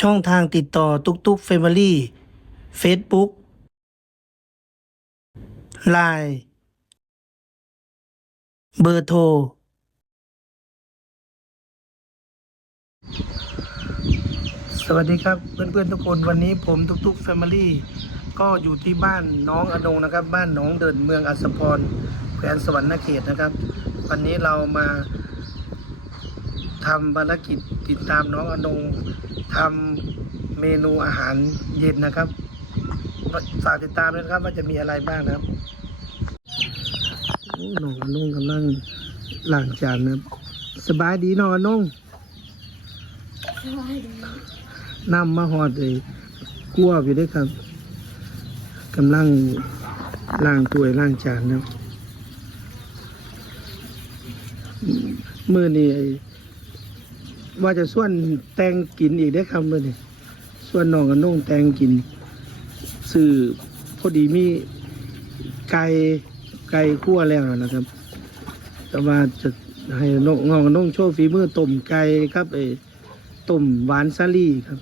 ช่องทางติดต่อตุกตุกเฟมิลี่เฟซบุ๊กไลน์เบอร์โทร สวัสดีครับเพื่อนๆทุกคนวันนี้ผมทุกทุกแฟมิลี่ก็อยู่ที่บ้านน้องอนงนะครับ บ้านหน้องเดินเมืองอัศพรแขวนสวรรณเขตนะครับ วันนี้เรามา ทำภารกิจติดตามน้องอนงทำเมนูอาหารเย็นนะครับฝากติดตามด้วยนะครับว่าจะมีอะไรบ้างนะครับโอ้น้องอนงกำลังล้างจานนะครับสบายดีน้องอนงนำมาหอดเลยกลัวอยู่ด้วยครับกำลังล้างถ้วยล้างจานนะครับมือนี่ ว่าจะส่วนแตงกินอีกได้คำเลยนี่ส่วนน้องกับน้องแตงกินสื่อพอดีมีไก่ไก่คั่วแล้วนะครับ แต่ว่าจะให้น้องน้องกับน้องโชว์ฝีมือต้มไก่ครับไอต้มหวานซาลี่ครับ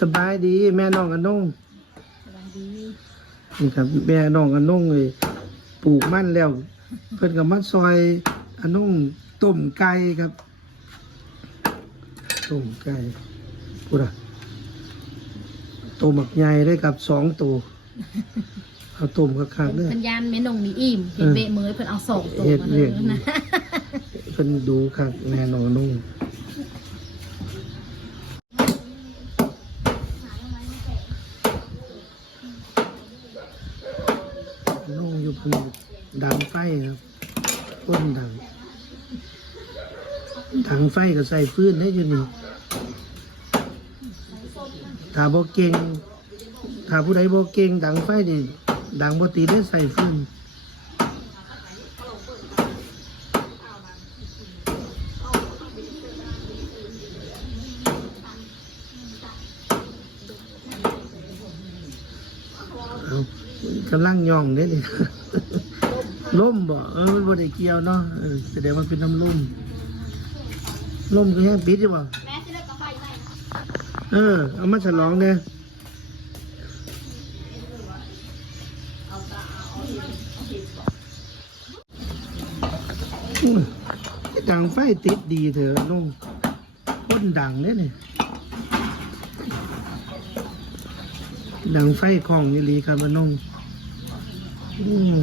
สบายดี แม่น้องกันนุ่งสบายดีนี่ครับแม่น้องกันนุ่งเลยปลูกมันแล้ว เพิ่นกับมัดซอยอันนุ่งต้มไก่ครับต้มไก่พูดอะตัวหมักใหญ่ได้กับสองตัวเอาต้มคักๆเด้อเพิ่นยานแม่นงนี่อิ่มเห็นเบะมือเพิ่นเอาสองตัวเฮ็ดมาเลเรียยกนะเพิ่นดูคักแม่น้องนุ่ง น้องอยู่พิ่นดังไฟครับก้นดังถังไฟก็ใส่ฟืนได้อยู่นี่ถ้าบ่เก่งถ้าผู้ใดบ่เก่งดังไฟนี่ดังบ่ตีได้ใส่ฟืนำลังย่องได้ดิล่มบ่เออมันบ่ได้เกี่ยวเนาะเออแสดงว่าเป็นน้ำล่มล่มก็แห้งปิดอยู่บ่เออ เอามาฉลองเนี่ยดังไฟติดดีเถอะนุ่งก้นดังเนี่ยนี่ดังไฟของนี่ลีครับมันน้อง อืม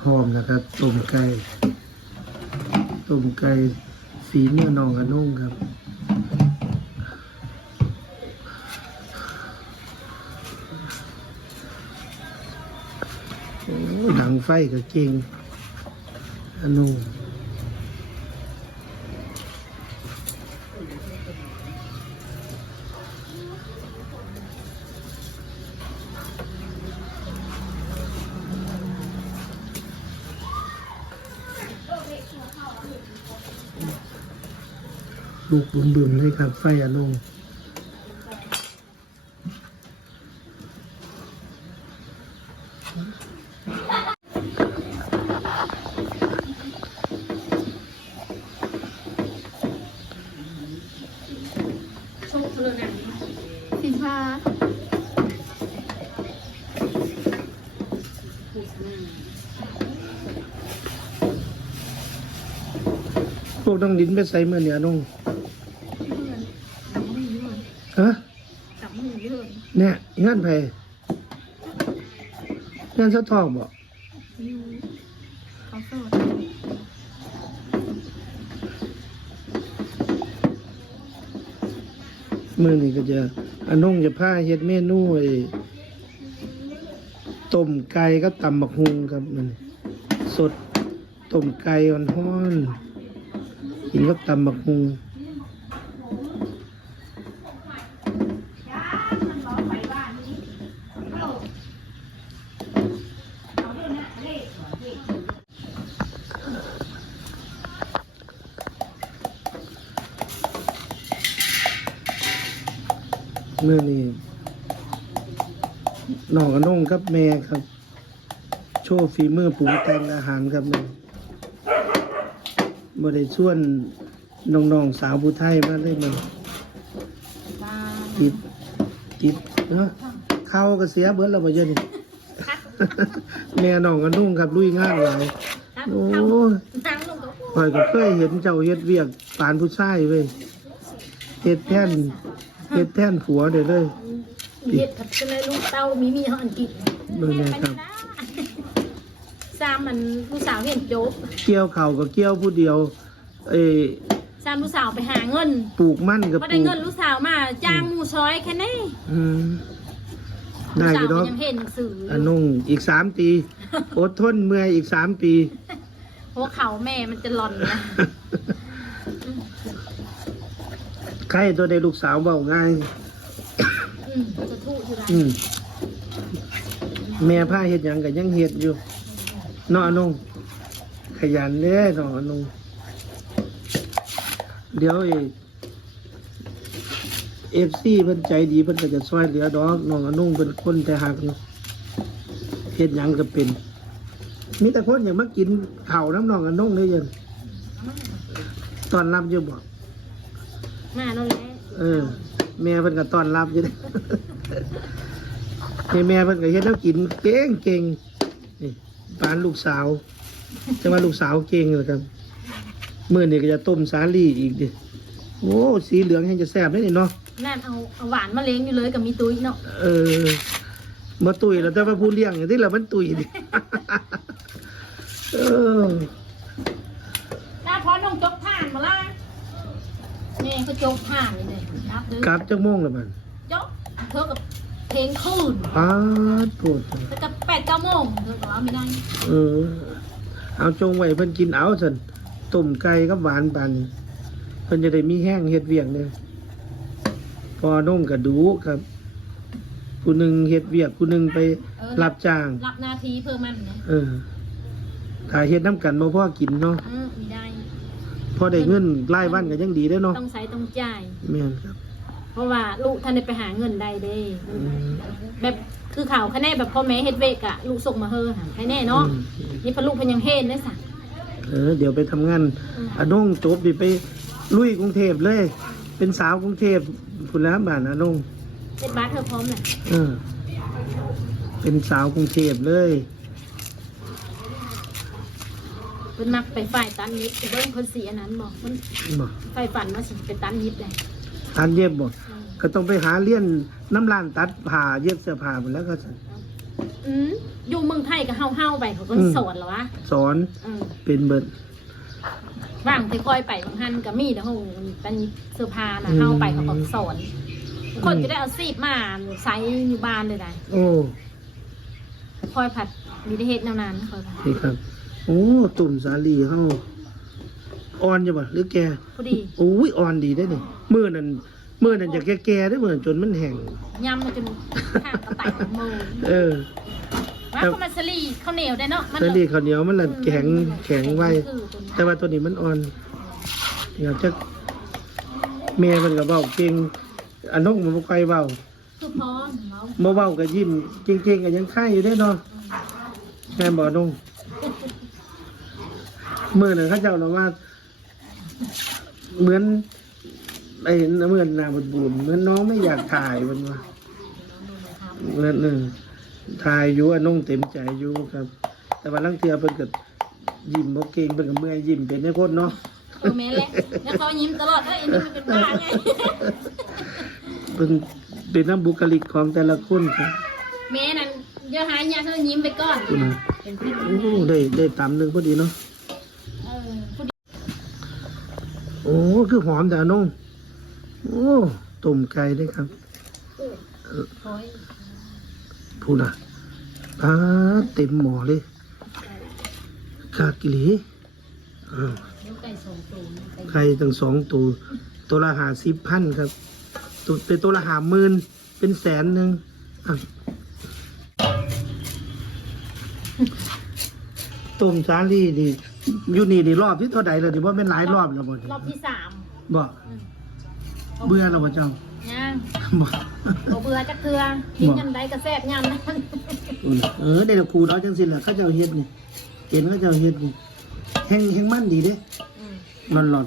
พร้อมนะครับต้มไก่ต้มไก่ฝีมือนองกับนุ่งครับดังไฟก็เก่งอันนู้ ลูกบุญบุญเลยครับไฟอนุชกเลยนะสินค้าพวกต้องดินไปใส่เมื่อเนี่ยน้องจับมือยืน ฮะจับมือยืนเนี่ยงานไผงานสะทองบ่ยูเขาโสดมือนี่ก็จะอันน้องจะพาเฮ็ดเมนูไอ้ต้มไก่ก็ตำบักฮุงครับมันสดต้มไก่อ่อนๆกินกับตำบักฮุง เมื่อนี้น้องอนงกับแม่ครับ โชว์ฝีมือปรุงแต่งอาหารครับแม่บ่ได้ชวนน้องๆสาวผู้ไทยมาได้มาบ้าติดติดเนาะข้าวก็เสียเบิดแล้วบ่เยอะนี่คัดแม่น้องอนงครับลุยงานหลายคัดโอ้เข้ายนั่งลงกับข่อยก็เคยเห็นเจ้าเฮ็ดเวียกปานผู้ชายเว้ยเฮ็ดแท่น เฮ็ดแท่นผัวเด้เลยเฮ็ดกับจะเลยลูกเต้ามีมีเฮาอันกินเบิ่งแน่ครับซามมันลูกสาวเห็นจ๊กเกี่ยวเข่าวก็เกี่ยวผู้เดียว เอ้ยซามลูกสาวไปหาเงิน ปลูกมั่นกับพอปได้เงินลูกสาวมาจ้างหมูซอยแค่นี้อืมลูได้กอสาวยู่ดอกยังเห็นหนังสืออันนุ่งอีกสามปีอดทนเมื่อยอีกสามปีหัวเข่าแม่มันจะหล่อนนะ ใครตัวได้ลูกสาวเบาง่าย อืมจะทู่อยู่ไรอืมแม่ผ้าเฮ็ดหยังก็ยังเฮ็ดอยู่เนาะอันนุ่งขยันเด้เนาะอันนุ่งเดี๋ยวเอฟซีเพิ่นใจดีเพิ่นก็จะช่วยเหลือดอกน้องอันนุ่งเป็นคนแต่หักเนาะเฮ็ดหยังก็เป็น มีแต่คนอยากมากินข้าวน้ำน้องอันนุ่งเลยเยันตอนรับอยู่บ่ มาแล้วแหละเออ แม่เพิ่นก็ต้อนรับอยู่เด้นี่แม่เพิ่นก็เฮ็ดแล้วกินเก่งเก่งนี่ปานลูกสาว จะว่าลูกสาวเก่งเหรอครับมื้อนี้ก็จะต้มสาลี่อีกดิโอ้สีเหลืองให้จะแซ่บเลยนี่เนาะนั่นเอาเอาหวานมาเลี้ยงอยู่เลยกับมีตุ้ยเนาะเออมาตุยแล้วแต่ว่าผู้เลี้ยงอย่างที่เรามันตุยดิเออถ้าพอน้องจกผ่านมาละ แม่ก็จกผ่านเลยเนี่ยครับเด้อกลับจักโมงแล้วมันจกเธอกับเพลงคืนอ้าดโปวดแล้วก็แปดเก้าโมงเธอบอกว่าไม่ได้เออ เอาจงไว้เพิ่นกินเอาซั่นต้มไก่กับหวานปานนี้เพิ่นจะได้มีแห้งเฮ็ดเวียกเด้อพอนุ่งกระดูกครับผู้หนึ่งเฮ็ดเวียกผู้หนึ่งไปรับจ้าง รับหนาทีเพิ่มมันนะเออถ้าเฮ็ดน้ำกันบ่พอกินเนาะ อืมไม่ได้ พอได้เงินรายวันก็ยังดีเด้อเนาะต้องใช้ต้องจ่าย แม่นครับ เพราะว่าลูกท่านได้ไปหาเงินได้เด้ อืม แบบคือข่าวคะแนนแบบพ่อแม่เฮ็ดเวกอะลูกส่งมาเฮอหาคะแนนเนาะอืม นี่พอลูกเพันยังเฮ็ดได้สั่งเออเดี๋ยวไปทำงานอาน้องจบดิไปลุยกรุงเทพเลย เป็นสาวกรุงเทพพุ่นแล้วบ้านอาน้องเฮ็ดบาสเธอพร้อมน่ะเออ เป็นสาวกรุงเทพเลย เพิ่นมักไปฝ่ายตันนิดไปเบิ่งเพิ่นสีอันนั้นบอกมันบ่ไฟฝันว่าสิไปตันนิดเลยทานเย็บบ่อืมก็ต้องไปหาเลี้ยนน้ำลานตัดผ่าเย็บเสื้อผ้าหมดแล้วก็อืมอยู่เมืองไทยก็เฮาๆไปเขาก็สอนเหรอวะสอนอืมเป็นเบิดว่างไปคอยไปบางฮันก็มีแต่เฮาเป็นเสื้อผ้าน่ะเฮาไปเขาก็สอน คนจะได้เอาซีบมาใส่อยู่บ้านเลยได้โอ้คอยผัดมีได้เฮ็ดแนวนั้นคอยผัด นี่ครับ โอ้ตุ่มสาลีเฮาอ่อนอยู่บ่หรือแกพอดีโอ้ยอ่อนดีได้อนี่มื้อนั้นมื้อนั้นจะแก่ๆได้อมื้อนั้นจนมันแห้งยำมันจนข้างกระต่ายของมือเออว่าข้าวมันสลีข้าวเหนียวได้เนาะมันสาลีข้าวเหนียวมันละแข็งแข็งไว้คือตัวนี้แต่ว่าตัวนี้มันอ่อนอยากจะแม่มันก็เว้าเก่งอันนกมันบ่ค่อยเว้าคือพร้อมเมาบ่เว้าก็ยิ้มจริงๆก็ยังค่ายอยู่ได้เนาะแม่นบ่นง มื้อนั้นเขาเจ้าเนาะว่า เหมือนไอ้เหมือนหน้าบุญๆเหมือนน้องไม่อยากถ่ายมันว่าเหมือนหนึ่งถ่ายอยู่อันนงเต็มใจอยู่ครับ แต่ว่าลังเทื่อเพิ่นก็ยิ้มบ่เก่งเพิ่นก็เมื่อยยิ้มเป็นได้คนเนาะเออแม่แหละแล้วเขายิ้มตลอดแล้วไอ้นี่มันเป็นบ้าไงเป็นเป็นน้ำบุคลิกของแต่ละคนครับแม่นั่นเดี๋ยวหายาเธอยิ้มไปก่อน คุณนะเป็นพี่โอ้ได้ได้ตำหนึ่งพอดีเนาะ เออผู้ดี โอ้คือหอมแต่น้องโอ้ต้มไก่ด้ครับโอ้ยพูนะปลาเต็มหม้อเลยคากิลีอ้าวไก่สองตัวไก่ตั้งสองตัวตัวละหาสิบพันครับตัวเป็นตัวละหาหมื่นเป็นแสนหนึ่งอะต้มสาลี่นี่ อยู่นี่นี่รอบที่เท่าใดเลยที่ว่าเป็นหลายรอบแล้วบ่รอบที่สามบ่อืมเบื่อแล้วบ่เจ้ายังบ่บ่เบื่อจักเทื่อกินยำใดก็แซ่บยำนั้นเออได้ละครูเอาจังสิล่ะเขาเจ้าเฮ็ดนี่เห็นเขาเจ้าเฮ็ดนี่แห้งแห้งมันดีเด้อืมร้อนร้อน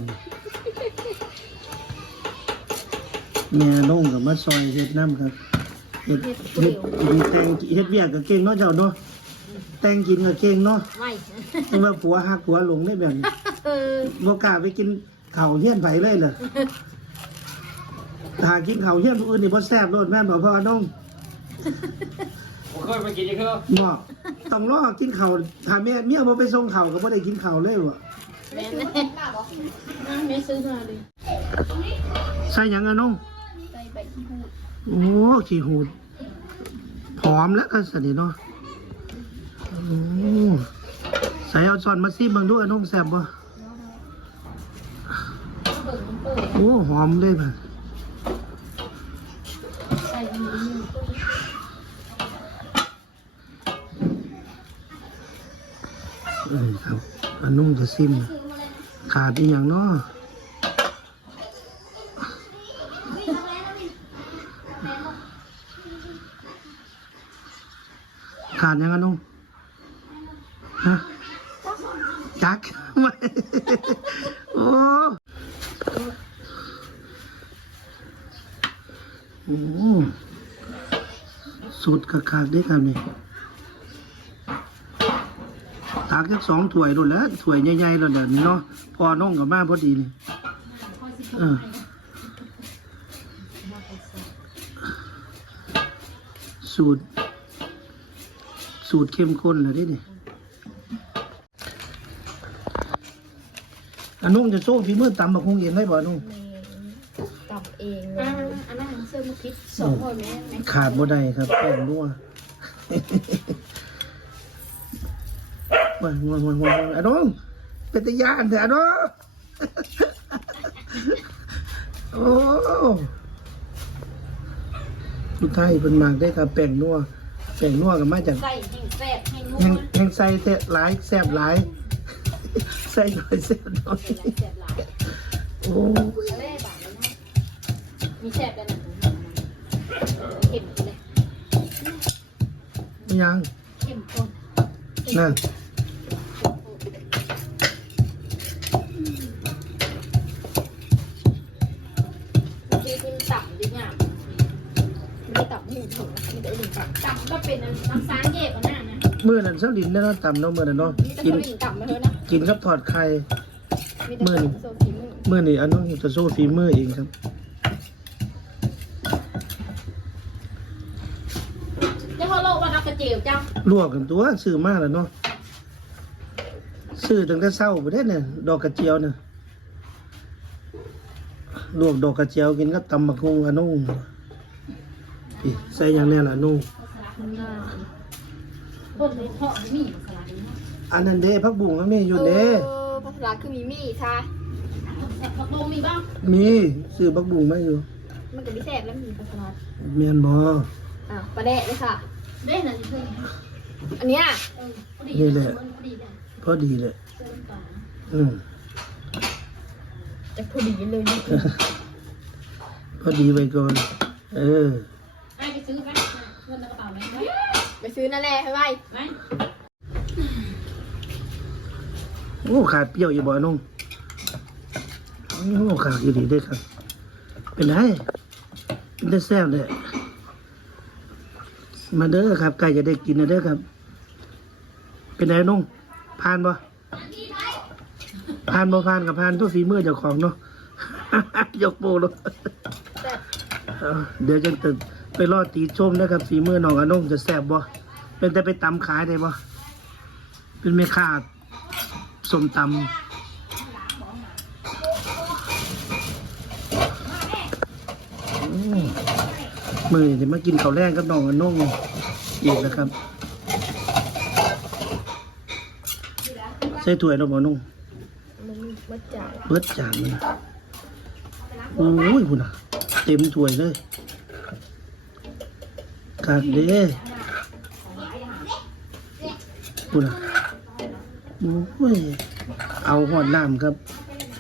แม่น้องกับมาซอยเฮ็ดน้ำครับเฮ็ดเฮ็ดกินแต่งเฮ็ดเวียกก็เก่งเนาะเจ้าเนาะ แต่งกินก็เก่งเนาะไม่แต่ว่าผัวหักผัวหลงได้แบบนี้เออบ่กล้าไปกินข้าวเฮียนไผเลยเหรอถ้ากินข้าวเฮียนผู้อื่นนี่บ่แซ่บโลดแม่นบ่พ่อน้องผมเคยไปกินยังคือบ่ต้องรอกินข้าวถ้าแม่เมียบ่ไปส่งข้าวก็บ่ได้กินข้าวเลยว่ะแม่นนะไม่ซื้อมาเลยใส่หยังอะน้องใส่ใบขี้หูดโอ้ขี้หูดผอมแล้วก็สนิทเนาะโอ้ ใส่เอาช้อนมาซิเบิ่งดูอะน้องแซ่บบ่โอ้หอมเลยบ่เออครับอันนุ่งจะซิม ขาดอีหยังเนาะขาดยังอะนุ่งฮะจัก ไม่โอ้โอ้ สุดกระขาดได้ครับนี่ตากจักสองถ้วยรุ่นแล้วถ้วยใหญ่ๆแล้วเดี๋ยวนี้เนาะพอน้องกับมาพอดีนี่เออสูตร สูตรเข้มข้นเลยดิอันนุ่งจะโซ่ฝีมือตำบักคงเองได้บ่ะนุ่งตับเองอ่าอันนั้นเสื้อมุคิดสองคนแม่ไหมขาดบ่ได้ครับแป้งนัวว้ายว้ายว้ายว้ายอะน้องเป็นตะยานเถอะอะน้องโอ้สุดท้ายเป็นมากได้ครับแป้งนัวแป้งนัวก็มาจากใส่แห้งแซ่บแห้งนัวแห่งแห่งใส่แต่หลายแซ่บหลายใส่หน่อยแซ่บหน่อยเป็นไรแซ่บหลายโอ้ยอะไรบาทเลยนะมีแซ่บด้วยนะ เข็มเลยยังเข็มข้นนั่นคือคุณต่ำดิเนี่ยไม่ได้ตับหมูถุงไม่ได้ดึงตับต่ำก็เป็นน้ำซานเย็บหน้านะเมื่อนั้นเสลินได้เนาะตำเนาะเมื่อนั้นเนาะมีแต่กินคนอื่นตับมาเถอะนะกินกับทอดไข่มีแต่คนโซฟีมือเมื่อนี่อันน้องจะโซ่ฝีมือเองครับ เจ้าพ่อโลกว่านักกระเจียวเจ้าลวกกันตัวซื้อมาแล้วเนาะซื้อตั้งแต่เช้าไปได้เนี่ยดอกกระเจียวเนี่ยลวกดอกกระเจียวกินก็ตำบักฮุงอันนุ่งอีใส่อย่างแนี้ล่ะนุ่งคนเลยเพาะมีสลัดนี่อันนั้นเด้พักบุ้งมันมีอยู่เด้เออภาษาคือมีมีค่ะผักโลมีบ้างมีซื้อพักบุ้งมาอยู่มันจะมีแสบแล้วมีภาษาเมียนบออะประเดะเลยค่ะ เด้นั่นคืออันเนี้ยเออพอดีเลยพอดีเลยพอดีเลยเสื้อต่างอืมจะพอดีเลยพอดีไปก่อน เออ ไอ้ไปซื้อไหมเงินในกระเป๋าไหมไปซื้อนั่นแหละให้ไว้ไหมโอ้ขาดเปรี้ยวอีบ่อนุ่งโอ้ขาดอีดีได้ครับ เป็นไงเป็นได้แซ่บเลย มาเด้อครับใกล้จะได้กินแล้วเด้อครับ เป็นไงนุ่งผ่านบ่ผ่านบ่ผ่านกับผ่านตัวฝีมือเจ้าของเนาะ ยกโปลงเอาเดี๋ยวจะตึกไปรอตีชมนะครับฝีมือน้องอนงจะแซ่บบ่เป็นแต่ไปตำขายได้บ่เป็นแม่ค้าสมตำอืม มือจะมากินข้าวแรงกับน้องอนงอีกนะครับ ใส่ถ้วยเราบ่นุ่งมันมีมัดจ่ายเบิดจานมันโอ้ยพุ่นอะ เต็มถ้วยเลยขาดเด้พุ่นอะโอ้ยเอาหอดน้ำครับ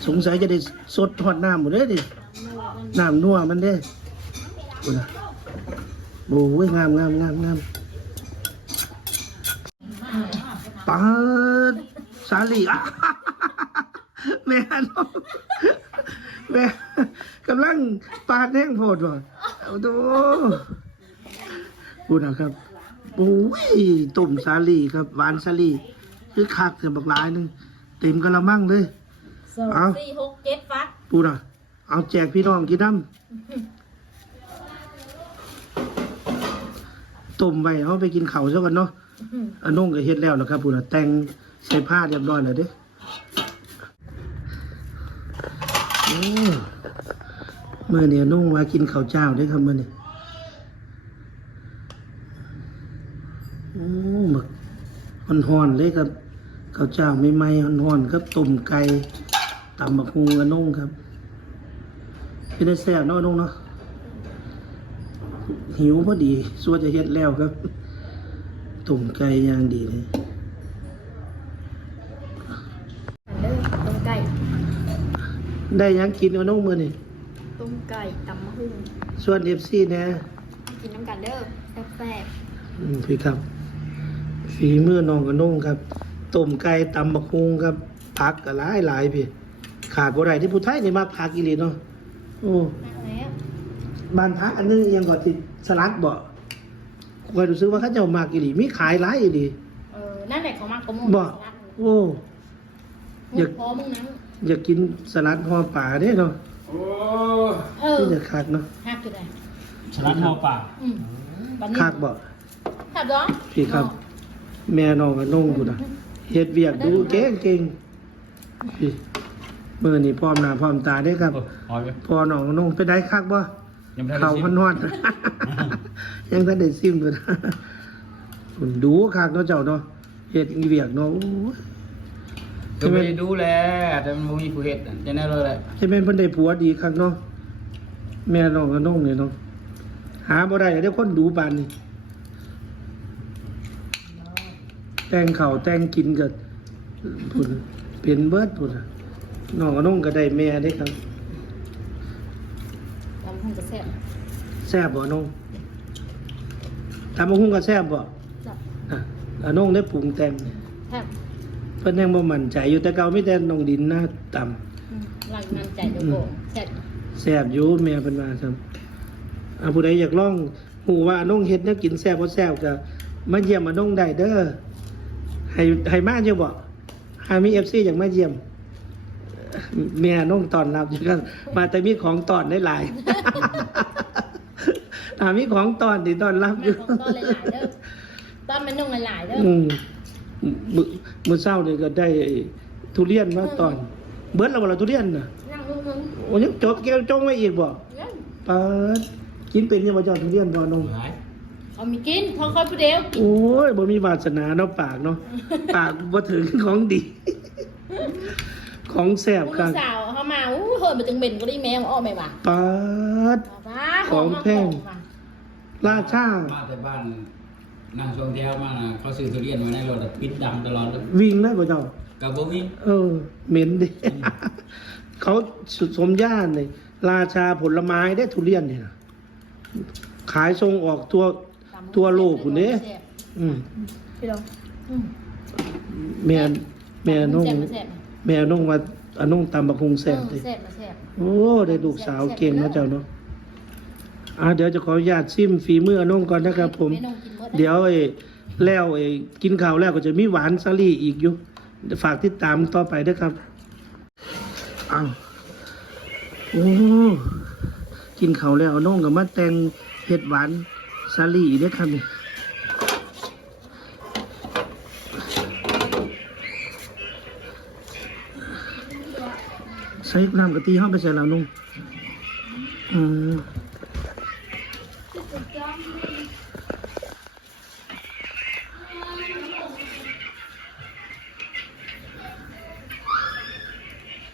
สงสัยจะได้สดหอดน้ำหมดเลยดิน้ำนัวมันเด้พูดนะ โอ้ยงามงามงามงามปาดสาลีอะแม่น้องแม่กำลังปาดแห้งโพดว่ะเอาดูพูดนะครับโอ้ยต้มสาลีครับหวานสาลีคือคักเถื่บักหลายหนึงเต็มกะละมังเลยสองเอาสี่หกเจ็ดฟักพูดอะเอาแจกพี่น้องกินน้ำ ต้มไว้เอาไปกินข้าวซะกันเนาะอันนงก็เฮ็ดแล้วนะครับพูดอะแต่งใส่ผ้าเรียบร้อยแล้วเด้โอ้เมื่อเนี่ยนุ่งมากินข้าวเจ้าได้อครับมื่อนี้โอ้หมึกห่อนๆเลยครับข้าวเจ้าไม่ไหม้ห่อนๆครับต้มไก่ตำบักฮูอันนุ่งครับเป็นได้แซ่บเนาะอันนุ่งเนาะ หิวพอดีสัวจะเฮ็ดแล้วครับต้มไก่อย่างดีเลยอันเด้อต้มไก่ได้หยังกินอันนุ่งมื่อนี่ต้มไก่ตำมะฮุ่งส่วนเอฟซีนะกินน้ำกันเด้อแซ่บอืมพี่ครับ ฝีมือน้องกับนุ่งครับต้มไก่ตำบักฮุงครับผักก็หลายหลายพี่ขาดบ่ได้ที่ผู้ไทยนี่มาผักอีหลีเนาะโอ้ๆนั่งแล้ว บ้านพักอันนึงยังก่อนติดสลัดบ่คอยรู้สึกว่าเขาเจ้ามากอีหลีมีขายหลายอีหลีเออนั่นแหละเขามากกว่าหมูบ่โอ้หมูพอมึงนั้นอยากกินสลัดห่อป่าเด้เนาะโอ้เออที่จะคักเนาะหักจุดไหนฉลาดหมอป่าอืมบัดนี้คักบ่ขับร้องพี่ครับ แม่น้องกับนุ่งพุ่นน่ะเฮ็ดเวียกดูเก่งเก่งพี่มื้อนี้พร้อมหน้าพร้อมตาเด้ครับหอยไปพอน้องกับนุ่งไปได้คักบ่ ยังไม่ทันเขาได้ชิพัมนนวดยังทันได้ซิมเลยนะคุณดูคักเนาะเจ้าเนาะเฮ็ดอีเวียกเนาะโอ้ยก็ไม่ได้ดูแลแต่มันบ่มีผู้เฮ็ดอะจะแน่เลยแหละจะเป็นเพิ่นได้ผัวดีคักเนาะแม่น้องกับนุ่งนี่เนาะหาบ่ได้เดี๋ยวคนดูปานนี้ แต่งข้าวแต่งกินก็พุ่นเป็นเบิดพุ่นน่ะน้องกับนุ่งก็ได้แม่เด้ครับ ตำมะฮุ่งจะแซ่บแซ่บบ่น้องตำบักหุ่งก็แซ่บบ่จับอะอะน้องได้ปรุงแต่งแซ่บเพิ่นยังบ่มั่นใจอยู่แต่เก่ามีแต่น้องดินหน้าต่ำอืมหลังมันใจเดี๋ยวโกงแซ่บแซ่บอยู่แม่เพิ่นว่าครับอะผู้ใดอยากลองฮู้ว่าน้องเฮ็ดแนวกินแซ่บบ่แซ่บก็มาเยี่ยมมาน้องได้เด้อให้ให้มาอยู่บ่หามี FC อยากมาเยี่ยม แม่น้องต้อนรับอยู่กันมาแต่มีของต้อนได้หลายถ้ามีของต้อนที่ต้อนรับอแม่ยู่ของต้อนหลายๆเด้อต้อนมันนุ่งหลายๆเด้ออืมมื้อมื้อเช้านี่ก็ได้ทุเรียนมาตอน เบิดแล้วบ่ล่ะทุเรียนน่ะนั่งลุงนึงโอ้ยังจบแก้วจงไว้อีกบ่นั่งปาดกินเป็นยังบ่เจ้าทุเรียนบ่น้องหายเอามีกินพอค่อยผู้เดียวโอ้ยบ่มีวาสนาเนาะปากเนาะ ปากบ่ถึงของดี ของแซ่บลูกครับสาวเขามาอู้เฮิร์นไปถึงเบนก็ได้แมวอ้อมไปว่ะปาด ว้าของแพง ราชามาแต่บ้านนั่งช่วงเที่ยวมาน่ะเขาซื้อทุเรียนมาในรถอะปิดดังตลอดเลยวิ่งเลยบ่เจ้า กับบ่มีเออ เหม็นดิ เขาสุดสมญาติเลยราชาผลไม้ได้ทุเรียนเนี่ยนะขายส่งออกทั่วตัวโลกพุ่นเด้ อืมพี่ลองอืมแม่แม่น้องแซ่บมาแซ่บ แม่น้องว่าอันน้องตำบักฮุงแซ่บเอดิอแซ่บมาแซ่บโอ้ได้ลูกสาวเก่งเนาะเจ้าเนาะอ่าเดี๋ยวจะขออนุญาตซิมฝีมืออันน้องก่อนนะครับ ผมไน้องกินหมดเดี๋ยวไอ้แล้วไอ้กินข้าวแล้วก็จะมีหวานซาลี่อีกอยู่เดี๋ยวฝากติดตามต่อไปด้วยครับอ้าวโอ้กินข้าวแล้วน้องก็มาแต่งเห็ดหวานซาลี่อีกเด้วยครับนี่ ส่น้ำกะทิห้องไปใส่แล้วนุ่งอืม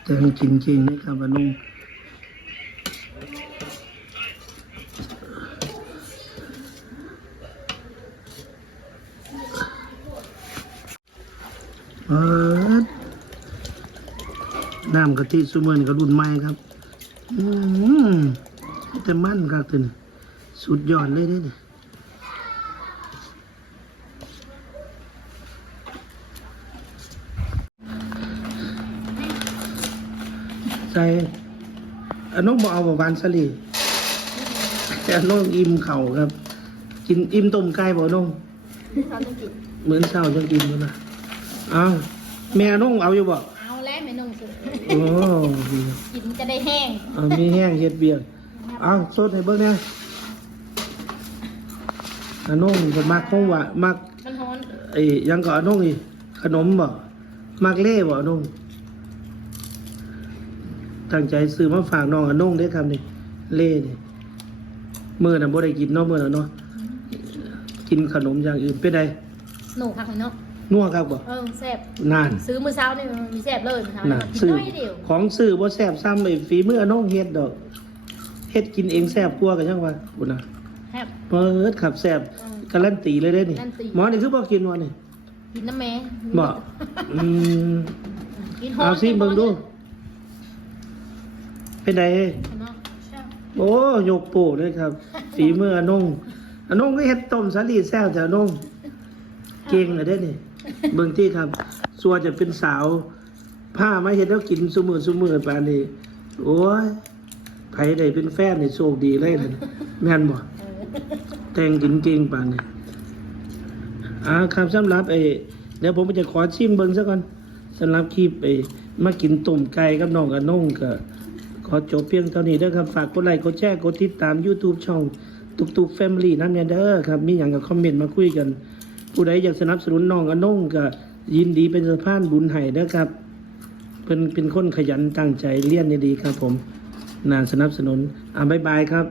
แต่มันกินจริงนะครับนุ่มเอิดน้ำ กะทิสุเมนกับรุ่นใหม่ครับ อืมแต่มันครับตึนสุดยอดเลยเด้อนี่ใส่อันน้องบอเอาบ่หวานสลีแต่อันน้องอิ่มเข่าวครับ กินอิ่มต้มไก่บ่น้องเขาต้องกินเหมือนเศร้าจังกินอยู่นะอ้าวแม่น้องเอาอยู่บ่ โอ้กินจะได้แห้งเอามีแห้งเฮ็ดเบียร์เอาสดให้เบิ่งแหน่อันน้องก็มักคงว่ามักมันฮ้อนไอ้หยังก็อันน้องอีขนมบ่มักเล่บ่อันน้องตั้งใจซื้อมาฝากน้องอันน้องเด้อครับนี่เล่นี่มื้อน่ะบ่ได้กินเนาะมื้อน่ะเนาะกินขนมอย่างอื่นเป็นไดหนูค่ะคุณเนาะ นัวครับบ่เออแซ่บนานซื้อมื้อเช้านี่มันมีแซ่บเลยมื้อเช้าน่ะกินซื้อน้อยเดียวของซื้อบ่แซ่บซ้ำไอ้ฝีมือน้องเฮ็ดดอกเฮ็ดกินเองแซ่บกว่ากันยังว่าพุ่นน่ะแซ่บเปิดขับแซ่บอืมการันตีเลยเด้นี่การันตีหมอนี่คือบ่กินวะนี่กินน้ำแม่บ่อืมกินฮ้อนเอาสิเบิ่งดู เป็นไดเอ้ยเนาะแซ่บโอ้ยกโป้เลยครับฝีมืออนงอนงก็เฮ็ดต้มสาลีแซ่บแต่อนงเก่งเลยเด้นี่ เบิ่งที่ครับสัวจะเป็นสาวผ้ามาเฮ็ดแล้วกินซุมื้อซุมื้อปานนี้โอ้ยไผได้เป็นแฟนนี่โชคดีเลยนั่นแม่นบ่เออแต่งกินเก่งปานนี้อ่าครับสำหรับไอ้เดี๋ยวผมจะขอชิมเบิ่งซะก่อนสำหรับคลิปไอ้มากินต้มไก่กับน้องกับน้องก็ขอจบเพียงเท่านี้เด้อครับ ฝากกดไลค์กดแชร์กดติดตาม YouTube ช่อง ตุกตุกแฟมิลี่นั่นเนี่ยเด้อครับ มีหยังก็คอมเมนต์มาคุยกัน ผู้ใดอยากสนับสนุนน้องอน้องก็ยินดีเป็นสะพานบุญให้นะครับเพิ่นเป็นคนขยันตั้งใจเรียนดีครับผมนานสนับสนุนอ่าบ๊ายบายครับ